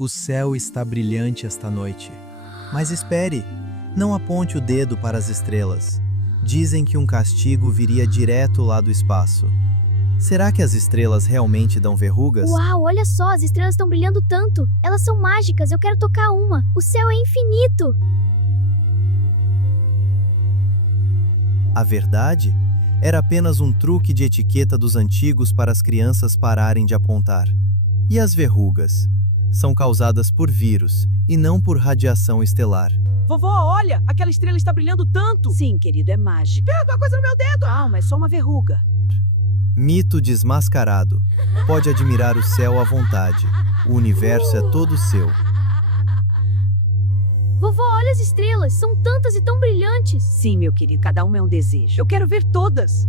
O céu está brilhante esta noite. Mas espere, não aponte o dedo para as estrelas. Dizem que um castigo viria direto lá do espaço. Será que as estrelas realmente dão verrugas? Uau, olha só, as estrelas estão brilhando tanto. Elas são mágicas, eu quero tocar uma. O céu é infinito. A verdade era apenas um truque de etiqueta dos antigos para as crianças pararem de apontar. E as verrugas? São causadas por vírus e não por radiação estelar. Vovó, olha! Aquela estrela está brilhando tanto! Sim, querido, é mágica. Pega uma coisa no meu dedo! Calma, é só uma verruga. Mito desmascarado. Pode admirar o céu à vontade. O universo é todo seu. Vovó, olha as estrelas, são tantas e tão brilhantes. Sim, meu querido, cada uma é um desejo. Eu quero ver todas!